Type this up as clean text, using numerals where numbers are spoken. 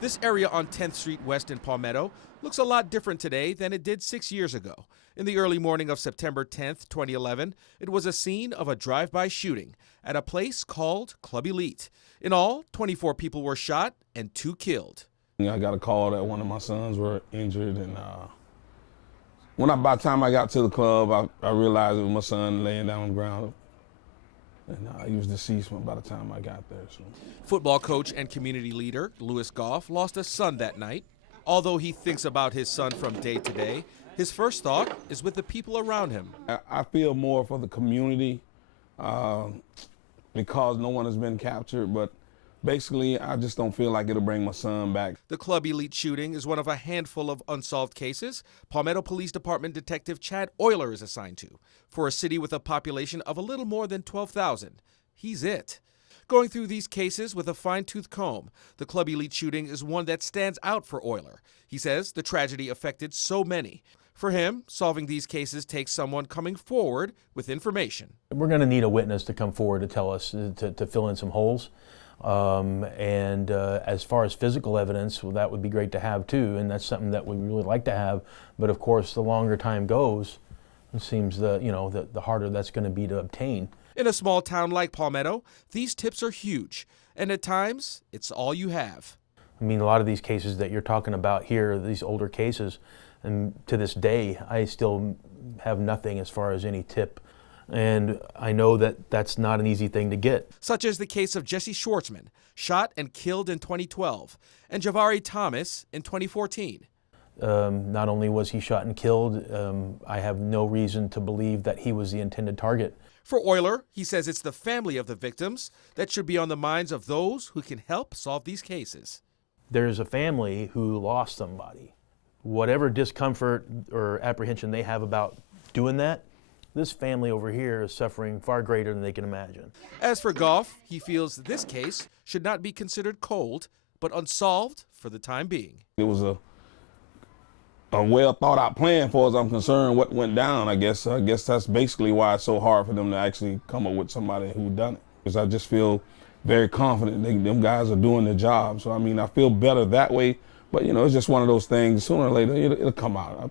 This area on 10th Street West in Palmetto looks a lot different today than it did 6 years ago. In the early morning of September 10th, 2011, it was a scene of a drive-by shooting at a place called Club Elite. In all, 24 people were shot and 2 killed. I got a call that one of my sons were injured, and by the time I got to the club, I realized it was my son laying down on the ground. And he was deceased by the time I got there. So. Football coach and community leader Lewis Goff lost a son that night. Although he thinks about his son from day to day, his first thought is with the people around him. I feel more for the community because no one has been captured, but basically I just don't feel like it'll bring my son back. The Club Elite shooting is one of a handful of unsolved cases Palmetto Police Department Detective Chad Euler is assigned to. For a city with a population of a little more than 12,000, he's it. Going through these cases with a fine-tooth comb, the Club Elite shooting is one that stands out for Euler. He says the tragedy affected so many. For him, solving these cases takes someone coming forward with information. We're going to need a witness to come forward to tell us, to fill in some holes. As far as physical evidence, well, that would be great to have too, and that's something that we really like to have. But of course, the longer time goes, it seems the harder that's going to be to obtain. In a small town like Palmetto, these tips are huge, and at times, it's all you have. I mean, a lot of these cases that you're talking about here, these older cases, and to this day, I still have nothing as far as any tip. And I know that that's not an easy thing to get. Such as the case of Jesse Schwartzman, shot and killed in 2012, and Javari Thomas in 2014. Not only was he shot and killed, I have no reason to believe that he was the intended target. For Euler, he says it's the family of the victims that should be on the minds of those who can help solve these cases. There's a family who lost somebody. Whatever discomfort or apprehension they have about doing that, this family over here is suffering far greater than they can imagine. As for Goff, he feels this case should not be considered cold, but unsolved for the time being. It was a well thought out plan, for as I'm concerned, what went down. I guess that's basically why it's so hard for them to actually come up with somebody who done it. Because I just feel very confident them guys are doing their job. So I mean, I feel better that way. But it's just one of those things. Sooner or later, it'll come out.